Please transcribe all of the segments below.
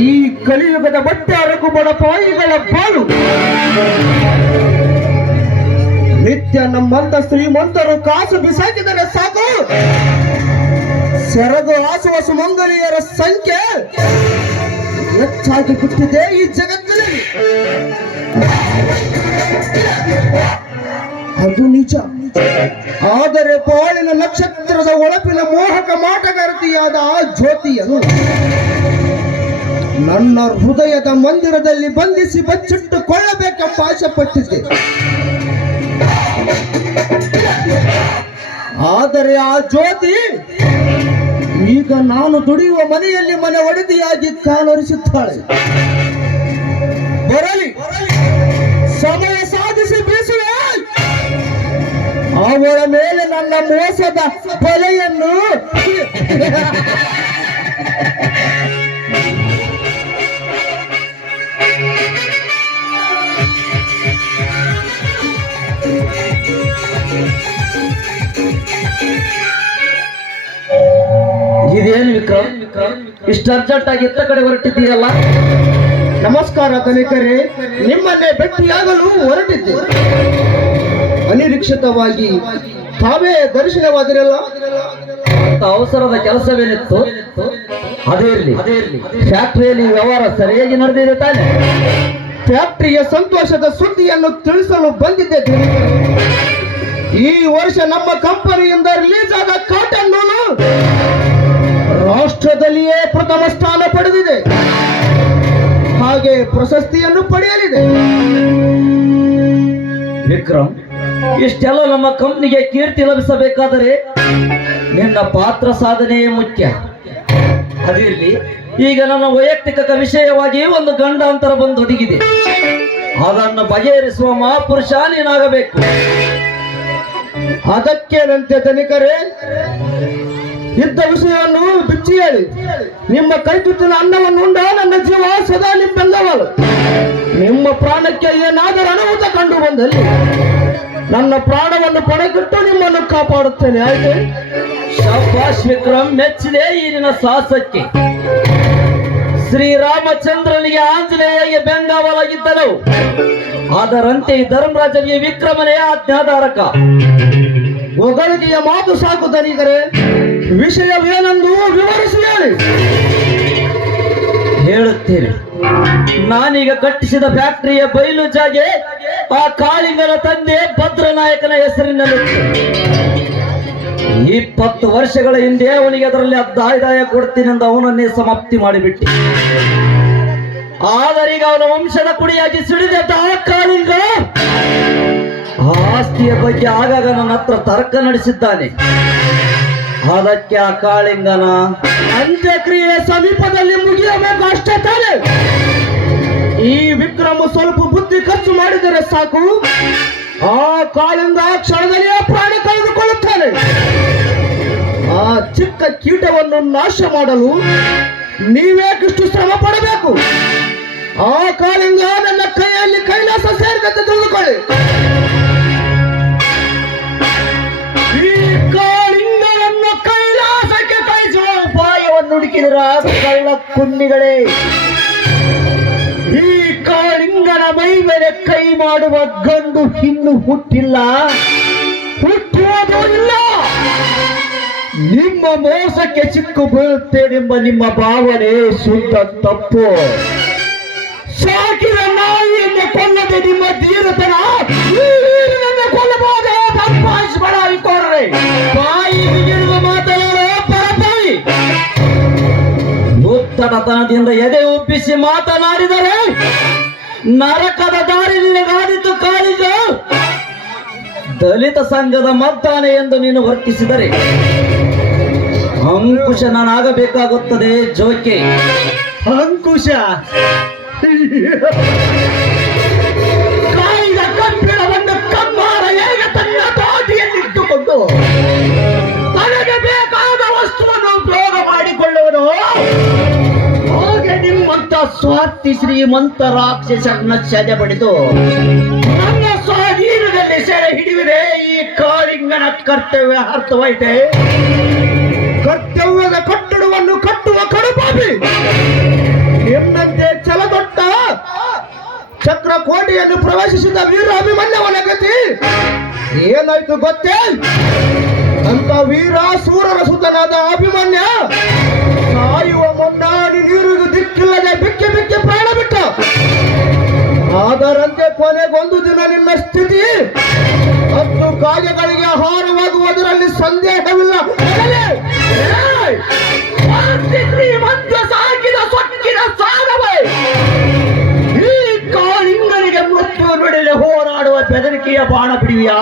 ಈ ಕಲಿಯುಗದ ಬಟ್ಟೆ ಅರಕು ಬಡ ಪಾಯಿಗಳ ಬಾಳು. ನಿತ್ಯ ನಮ್ಮಂತ ಶ್ರೀಮಂತರು ಕಾಸು ಬಿಸಾಕಿದರೆ ಸಾಕು. ಸೆರಗು ಆಸುವ ಸುಮಂಗಲಿಯರ ಸಂಖ್ಯೆ ಹೆಚ್ಚಾಗಿ ಬಿಟ್ಟಿದೆ ಈ ಜಗತ್ತಿನಲ್ಲಿ. ಅದು ನಿಜ. ಆದರೆ ಪಾಳಿನ ನಕ್ಷತ್ರದ ಒಳಪಿನ ಮೋಹಕ ಮಾಟಗಾರತಿಯಾದ ಆ ಜ್ಯೋತಿಯನ್ನು ನನ್ನ ಹೃದಯದ ಮಂದಿರದಲ್ಲಿ ಬಂಧಿಸಿ ಬಚ್ಚಿಟ್ಟುಕೊಳ್ಳಬೇಕೆಂಬ ಆಸೆ ಪಟ್ಟಿದ್ದೆ ಆದರೆ ಆ ಜ್ಯೋತಿ, ಈಗ ನಾನು ದುಡಿಯುವ ಮನೆಯಲ್ಲಿ ಮನೆ ಒಡೆದಿಯಾಗಿ ಕಾಲರಿಸುತ್ತಾಳೆ. ಬರಲಿ. ಸಮಯ ಸಾಧಿಸಿ ಬೀಸುವೆ. ಅವಳ ಮೇಲೆ ನನ್ನ ಮೋಸದ ಬಲೆಯನ್ನು. ಇದೇನು ವಿಕ್ರಮ್? ಇಷ್ಟು ಅರ್ಜೆಂಟ್ ಆಗಿ ಎತ್ತ ಕಡೆ ಹೊರಟಿದ್ದೀರಲ್ಲ ನಮಸ್ಕಾರ ಧನಿಕರೇ ನಿಮ್ಮನ್ನೇ ಭೇಟಿಯಾಗಲು ಹೊರಟಿದ್ದೆ. ಅನಿರೀಕ್ಷಿತವಾಗಿ ತಾವೇ ದರ್ಶನವಾದಿರಲ್ಲ? ಅವಸರದ ಕೆಲಸವೇನಿತ್ತು? ಅದೇ ಇರ್ಲಿ. ಫ್ಯಾಕ್ಟರಿಯಲ್ಲಿ ವ್ಯವಹಾರ ಸರಿಯಾಗಿ ನಡೆದಿದೆ ತಾನೆ. ಫ್ಯಾಕ್ಟರಿಯ ಸಂತೋಷದ ಸುದ್ದಿಯನ್ನು ತಿಳಿಸಲು ಬಂದಿದ್ದೆ ಈ ವರ್ಷ ನಮ್ಮ ಕಂಪನಿಯಿಂದ ರಿಲೀಸ್ ಆದ ಕಾಟನ್ ನೂಲು ರಾಷ್ಟ್ರದಲ್ಲಿಯೇ ಪ್ರಥಮ ಸ್ಥಾನ ಪಡೆದಿದೆ. ಹಾಗೆ ಪ್ರಶಸ್ತಿಯನ್ನು ಪಡೆಯಲಿದೆ. ವಿಕ್ರಮ್, ಇಷ್ಟೆಲ್ಲ ನಮ್ಮ ಕಂಪ್ನಿಗೆ ಕೀರ್ತಿ ಲಭಿಸಬೇಕಾದರೆ ನಿನ್ನ ಪಾತ್ರ ಸಾಧನೆಯೇ ಮುಖ್ಯ. ಅದಿರಲಿ, ಈಗ ನನ್ನ ವೈಯಕ್ತಿಕ ವಿಷಯವಾಗಿ ಒಂದು ಗಂಡಾಂತರ ಬಂದು ಒದಗಿದೆ ಅದನ್ನು ಬಗೆಹರಿಸುವ ಮಹಾಪುರುಷ ನೀನಾಗಬೇಕು. ಅದಕ್ಕೆ ನಂತೆ ಧನಿಕರೇ ಇದ್ದ ವಿಷಯವನ್ನು ಬಿಚ್ಚಿ ಹೇಳಿ. ನಿಮ್ಮ ಕೈತುತ್ತಿನ ಅನ್ನವನ್ನು ಉಂಡ ನನ್ನ ಜೀವ ಸದಾ ನಿಮ್ಮೆಲ್ಲವಲ್ಲ ನಿಮ್ಮ ಪ್ರಾಣಕ್ಕೆ ಏನಾದರೂ ಅನುಭೂತ ಕಂಡು ಬಂದಲ್ಲಿ ನನ್ನ ಪ್ರಾಣವನ್ನು ಪಡೆಗಿಟ್ಟು ನಿಮ್ಮನ್ನು ಕಾಪಾಡುತ್ತೇನೆ. ಆಯ್ತು? ಶಭಾಷ್ ವಿಕ್ರಮ್ ಮೆಚ್ಚಿದೆ ಈರಿನ ಸಾಹಸಕ್ಕೆ. ಶ್ರೀರಾಮಚಂದ್ರನಿಗೆ ಆಂಜನೇಯ ಬೆಂಗಾವಲಾಗಿದ್ದನು ಅದರಂತೆ ಈ ಧರ್ಮರಾಜನಿಗೆ ವಿಕ್ರಮನೇ ಆಜ್ಞಾಧಾರಕ. ಹೊಗಳಿಕೆಯ ಮಾತು ಸಾಕು ಧನಿಕರೇ. ವಿಷಯವೇನೆಂದು ವಿವರಿಸಿ ಹೇಳಿ ಹೇಳುತ್ತೇನೆ ನಾನೀಗ ಕಟ್ಟಿಸಿದ ಫ್ಯಾಕ್ಟರಿಯ ಬಯಲು ಜಾಗೆ ಆ ಕಾಳಿಂಗನ ತಂದೆ ಭದ್ರನಾಯಕನ ಹೆಸರಿನಲ್ಲಿ ಇಪ್ಪತ್ತು ವರ್ಷಗಳ ಹಿಂದೆ ಅವನಿಗೆ ಅದರಲ್ಲಿ ಅದ್ದಾಯದಾಯ ಕೊಡ್ತೀನಿ ಅವನನ್ನೇ ಸಮಾಪ್ತಿ ಮಾಡಿಬಿಟ್ಟೆ. ಈಗ ಅವನ ವಂಶದ ಕುಡಿಯಾಗಿ ಸಿಡಿದ ಆ ಕಾಳಿಂಗ ಆಸ್ತಿಯ ಬಗ್ಗೆ ಆಗಾಗ ನನ್ನ ಹತ್ರ ತರ್ಕ ನಡೆಸಿದ್ದಾನೆ. ಅದಕ್ಕೆ ಆ ಕಾಳಿಂಗನ ಅಂತ್ಯಕ್ರಿಯೆ ಸಮೀಪದಲ್ಲಿ ಮುಗಿಯಬೇಕು ಅಷ್ಟೇ ತಾನೆ. ಈ ವಿಕ್ರಮ ಸ್ವಲ್ಪ ಬುದ್ಧಿ ಖರ್ಚು ಮಾಡಿದರೆ ಸಾಕು. ಆ ಕಾಳಿಂದ ಆ ಕ್ಷಣದಲ್ಲಿಯೇ ಪ್ರಾಣ ಕಳೆದುಕೊಳ್ಳುತ್ತಾನೆ. ಆ ಚಿಕ್ಕ ಕೀಟವನ್ನು ನಾಶ ಮಾಡಲು ನೀವೇಕಿಷ್ಟು ಶ್ರಮ ಪಡಬೇಕು. ಆ ಕಾಳಿಂಗ ನನ್ನ ಕೈಯಲ್ಲಿ ಕೈಲಾಸ ಸೇರಿದಂತೆ ತಿಳಿದುಕೊಳ್ಳಿ ಹುಡುಕಿದ್ರ ಕಳ್ಳ ಕುನ್ನಿಗಳೇ. ಈ ಕಾಳಿಂಗನ ಮೈ ಮೇಲೆ ಕೈ ಮಾಡುವ ಗಂಡು ಹಿಂದು ಹುಟ್ಟಿಲ್ಲ. ಹುಟ್ಟುವುದೂ ಇಲ್ಲ. ನಿಮ್ಮ ಮೋಸಕ್ಕೆ ಚಿಕ್ಕು ಬೀಳುತ್ತೇನೆಂಬ ನಿಮ್ಮ ಭಾವನೆ ಶುದ್ಧ ತಪ್ಪು. ಸಾಕಿದ ನಾಯಿಯನ್ನು ಕೊಲ್ಲದೆ ನಿಮ್ಮ ಧೀರತನ ಕೊಲ್ಲಬಹುದೇ ಉತ್ತಡತನದಿಂದ ಎದೆ ಒಪ್ಪಿಸಿ ಮಾತನಾಡಿದರೆ ನರಕದ ದಾರಿ ನಿನಗಾದಿತ್ತು ಕಾಳಿಗ. ದಲಿತ ಸಂಘದ ಮದ್ದಾನೆ ಎಂದು ನೀನು ವರ್ತಿಸಿದರೆ ಅಂಕುಶ ನಾನಾಗಬೇಕಾಗುತ್ತದೆ ಜೋಕೆ. ಅಂಕುಶ. ಸ್ವಾರ್ಥಿ ಶ್ರೀಮಂತ ರಾಕ್ಷಸನ್ನ ಸೆದೆ ಬಡಿದು ನನ್ನ ಸ್ವಾಧೀನದಲ್ಲಿ ಸೆರೆ ಹಿಡಿದಿದೆ. ಈ ಕಾಳಿಂಗನ ಕರ್ತವ್ಯ ಅರ್ಥವಾಯಿತೆ? ಕರ್ತವ್ಯದ ಕಟ್ಟಡವನ್ನು ಕಟ್ಟುವ ಕಡುಪಾಪಿ! ದೊಡ್ಡ ಚಕ್ರ ಕೋಟೆಯನ್ನು ಪ್ರವೇಶಿಸಿದ ವೀರ ಅಭಿಮನ್ಯವನ ಗತಿ ಏನಾಯ್ತು ಗೊತ್ತೇ? ಅಂತ ವೀರ ಅದರಂತೆ ಕೊನೆಗೊಂದು ದಿನ ನಿನ್ನ ಸ್ಥಿತಿ. ಹತ್ತು ಕಾಗೆಗಳಿಗೆ ಆಹಾರವಾಗುವುದರಲ್ಲಿ ಸಂದೇಹವಿಲ್ಲ. ಸಾಕಿದ ಸಾರವೇ. ಈ ಕಾಳಿಂಗನಿಗೆ ಹೋರಾಡುವ ಬೆದರಿಕೆಯ ಬಾಣ ಬಿಡುವಿಯಾ?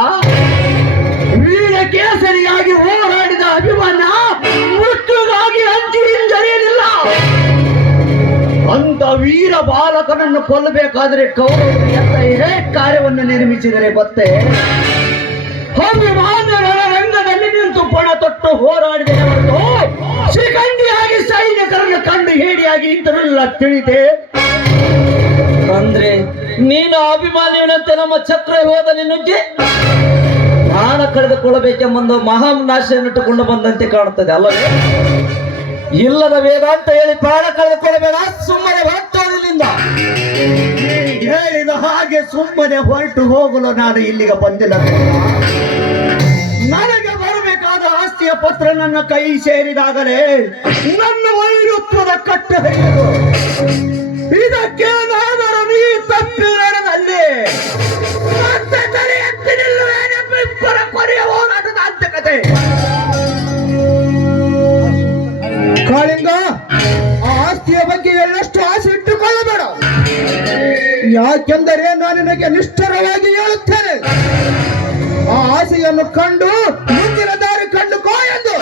ವೀರ ಕೇಸರಿಯಾಗಿ ಹೋರಾಡಿದ ಅಭಿಮಾನ ಮೃತ್ಯುಗಾಗಿ ಅಂಜಿ ಹಿಂಜರಿಯಲಿಲ್ಲ ಅಂತ ವೀರ ಬಾಲಕನನ್ನು ಕೊಲ್ಲಬೇಕಾದರೆ ಕೌರವರು ಎಂತ ಇದೇ ಕಾರ್ಯವನ್ನು ನಿರ್ಮಿಸಿದರೆ ಮತ್ತೆ ಹೋಗಿ ರಂಗದಲ್ಲಿ ನಿಂತು ಪಣ ತೊಟ್ಟು ಹೋರಾಡಿದೆ ಶಿಖಂಡಿಯಾಗಿ ಸೈನಿಕರನ್ನು ಕಂಡು ಹೇಡಿಯಾಗಿ ಇಂತರೆಲ್ಲ ತಿಳಿದೆ. ಅಂದ್ರೆ ನೀನು ಅಭಿಮಾನಿಯನಂತೆ ನಮ್ಮ ಚಕ್ರ ಹೋದಲ್ಲಿ ನುಗ್ಗಿ ಪ್ರಾಣ ಕಳೆದುಕೊಳ್ಳಬೇಕೆಂಬಂದು ಮಹಾನಾಶೆಯನ್ನಿಟ್ಟುಕೊಂಡು ಬಂದಂತೆ ಕಾಣುತ್ತದೆ, ಅಲ್ಲವೇ? ಇಲ್ಲದ ವೇದಾಂತ ಹೇಳಿ ಪ್ರಾಣ ಕಳೆದುಕೊಳ್ಳಬೇಡ, ಸುಮ್ಮನೆ ಹೊರಟೋದಿಲ್ಲಿಂದ ಹೇಳಿದ ಹಾಗೆ ಸುಮ್ಮನೆ ಹೊರಟು ಹೋಗಲು ನಾನು ಇಲ್ಲಿಗೆ ಬಂದಿಲ್ಲ. ನನಗೆ ಬರಬೇಕಾದ ಆಸ್ತಿಯ ಪತ್ರ ನನ್ನ ಕೈ ಸೇರಿದಾಗಲೇ ನನ್ನ ವೈರುತ್ವದ ಕಟ್ಟ ಇದಕ್ಕೆ ನಾದರೂ ನೀ ತಪ್ಪಿ ನಡೆದಲ್ಲಿ ಮತ್ತೆ ತಲೆ ಎತ್ತಿ ಯಾಕೆಂದರೆ ನಾನು ನಿನಗೆ ನಿಷ್ಠರವಾಗಿ ಹೇಳುತ್ತೇನೆ? ಆ ಆಸೆಯನ್ನು ಕಂಡು ಮುಂದಿನ ದಾರಿ ಕಂಡುಕೋ ಎಂದು.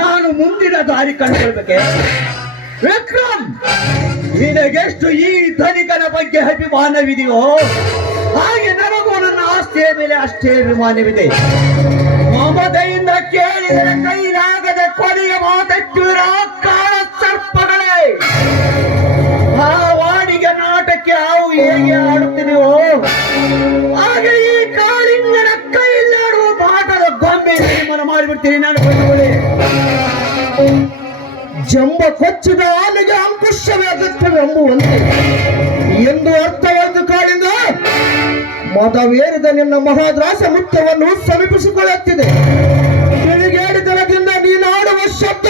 ನಾನು ಮುಂದಿನ ದಾರಿ ಕಂಡುಕೊಳ್ಬೇಕೆ. ವಿಕ್ರಮ್, ನಿನಗೆಷ್ಟು ಈ ಧನಿಕನ ಬಗ್ಗೆ ಅಭಿಮಾನವಿದೆಯೋ, ಹಾಗೆ ನನಗೂ ನನ್ನ ಆಸ್ತಿಯ ಮೇಲೆ ಅಷ್ಟೇ ಅಭಿಮಾನವಿದೆ. ಮಮತೆಯಿಂದ ಕೇಳಿದರೆ ಕೈಲಾಗದ ಕೊನೆಯ ಮಾತೆತ್ತಿರ ಕಾಳ ಸರ್ಪಗಳೇ ಹೇಗೆ ಆಡುತ್ತಿದೆಯೋ, ಹಾಗೆ ಈ ಕಾಳಿಂಗನ ಕೈಯಲ್ಲಾಡುವ ಮಾಟದ ಗೊಂಬೆ ನಿಮ್ಮನ್ನು ಮಾಡಿಬಿಡ್ತೀನಿ ನಾನು ಬಂದುಕೊಳ್ಳಿ ಜಂಬ ಕೊಚ್ಚಿದ ಆಲಿಗೆ ಅಂಕುಶವೇ ಎಂಬುವಂತೆ. ಎಂದು ಅರ್ಥವಾದ ಕಾಳಿಂಗ, ಮದವೇರಿದ ನಿನ್ನ ಮಹಾದ್ರಾಸ ಮುಖ್ಯವನ್ನು ಸಮೀಪಿಸಿಕೊಳ್ಳುತ್ತಿದೆ. ತಿಳಿಗೇಡಿತನದಿಂದ ನೀನಾಡುವ ಶಬ್ದ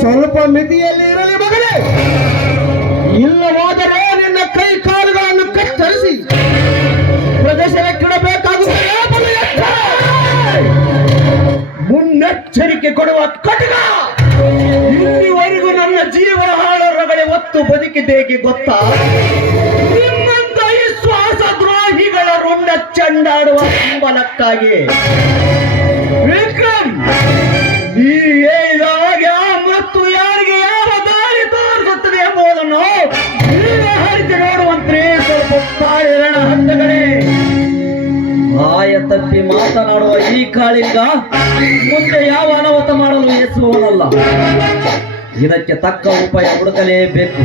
ಸ್ವಲ್ಪ ಮಿತಿಯಲ್ಲಿ ಇರಲಿ ಮಗಳೇ. ಇಲ್ಲವಾದರೆ ಮುನ್ನೆಚ್ಚರಿಕೆ ಕೊಡುವ ಕಟಕ! ಇಲ್ಲಿವರೆಗೂ ನನ್ನ ಜೀವ ಹಾಳರಗಳೇ ಒತ್ತು ಬದುಕಿದ್ದೇಗೆ ಗೊತ್ತಾ? ನಿಮ್ಮಂತ ವಿಶ್ವಾಸ ದ್ರೋಹಿಗಳ ರುಂಡ ಚಂಡಾಡುವ ಹಂಬಲಕ್ಕಾಗಿ. ತಪ್ಪಿ ಮಾತನಾಡುವ ಈ ಕಾಳಿಂದ ಮುಂದೆ ಯಾವ ಅನಾಹುತ ಮಾಡಲು ಎಸುವವನಲ್ಲ ಇದಕ್ಕೆ ತಕ್ಕ ಉಪಾಯ ಹುಡುಕಲೇಬೇಕು.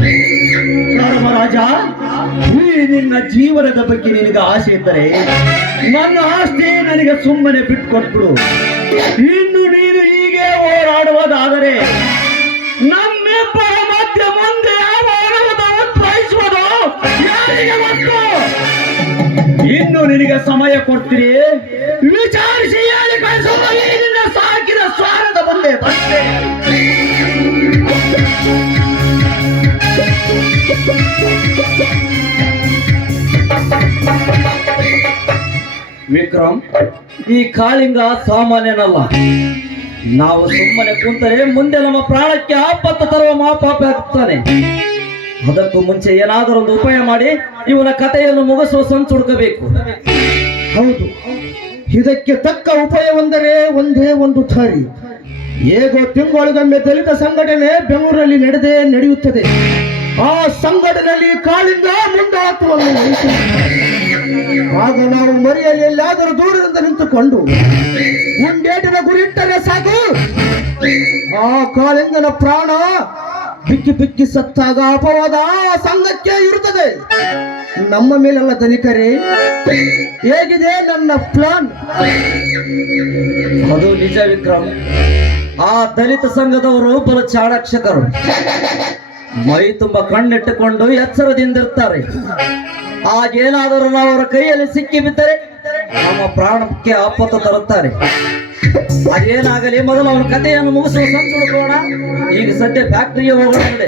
ಧರ್ಮರಾಜ, ಈ ನಿನ್ನ ಜೀವನದ ಬಗ್ಗೆ ನಿನಗೆ ಆಸೆ ಇದ್ದರೆ ನನ್ನ ಆಸ್ತಿ ನನಗೆ ಸುಮ್ಮನೆ ಬಿಟ್ಕೊಟ್ಬಿಡು. ಇನ್ನು ನೀನು ಹೀಗೆ ಹೋರಾಡುವುದಾದರೆ ನಮ್ಮಿಬ್ಬರ ಮಧ್ಯ ಮುಂದೆ ಇನ್ನು ನಿನಗೆ ಸಮಯ ಕೊಡ್ತೀರಿ ವಿಚಾರಿಸಿ ಹೇಳಿ ಕಳಿಸುವ ಸಾಕಿದ ಸ್ವಾರದ ಬಂದೆ ಬಂದೆ ವಿಕ್ರಮ್ ಈ ಕಾಳಿಂಗ ಸಾಮಾನ್ಯನಲ್ಲ. ನಾವು ಸುಮ್ಮನೆ ಕುಂತರೆ ಮುಂದೆ ನಮ್ಮ ಪ್ರಾಣಕ್ಕೆ ಆಪತ್ತು ತರುವ ಮಾಪಾಪ ಆಗ್ತಾನೆ. ಅದಕ್ಕೂ ಮುಂಚೆ ಏನಾದರೂ ಒಂದು ಉಪಾಯ ಮಾಡಿ ಇವನ ಕಥೆಯನ್ನು ಮುಗಿಸುವ ಸಂಚು ಹುಡುಕಬೇಕು. ಹೌದು. ಇದಕ್ಕೆ ತಕ್ಕ ಉಪಾಯವೆಂದರೆ ಒಂದೇ ಒಂದು ದಾರಿ ಹೇಗೋ ತಿಂಗಳಿಗೊಮ್ಮೆ ದಲಿತ ಸಂಘಟನೆ ಬೆಂಗಳೂರಲ್ಲಿ ನಡೆದೇ ನಡೆಯುತ್ತದೆ. ಆ ಸಂಘಟನೆಯಲ್ಲಿ ಕಾಳಿಂದ ನಡೆಸುತ್ತದೆ. ಆಗ ನಾವು ಮರೆಯಲ್ಲಿ ಎಲ್ಲಾದರೂ ದೂರದಿಂದ ನಿಂತುಕೊಂಡು ಗುಂಡೇಟಿನ ಗುರಿ ಇಟ್ಟರೆ ಸಾಕು. ಆ ಕಾಳಿಂದನ ಪ್ರಾಣ ಬಿಕ್ಕಿ ಬಿಕ್ಕಿ ಸತ್ತಾಗ ಅಪವಾದ ಸಂಘಕ್ಕೆ ಇರುತ್ತದೆ. ನಮ್ಮ ಮೇಲೆಲ್ಲ ಧನಿಕರೇ, ಹೇಗಿದೆ ನನ್ನ ಪ್ಲಾನ್ ಅದು ನಿಜ ವಿಕ್ರಮ್. ಆ ದಲಿತ ಸಂಘದವರು ಬಲ ಚಾಣಾಕ್ಷಕರು. ಮೈ ತುಂಬ ಕಣ್ಣಿಟ್ಟುಕೊಂಡು ಎಚ್ಚರದಿಂದಿರ್ತಾರೆ. ಆಗೇನಾದರೂ ನಾವು ಅವರ ಕೈಯಲ್ಲಿ ಸಿಕ್ಕಿ ಬಿದ್ದರೆ ನಮ್ಮ ಪ್ರಾಣಕ್ಕೆ ಆಪತ್ತು ತರುತ್ತಾರೆ. ಅದೇನಾಗಲಿ ಮೊದಲು ಅವನ ಕಥೆಯನ್ನು ಮುಗಿಸುವ ಸಂತೋಣ ಈಗ ಸದ್ಯ ಫ್ಯಾಕ್ಟರಿಗೆ ಹೋಗೋಣ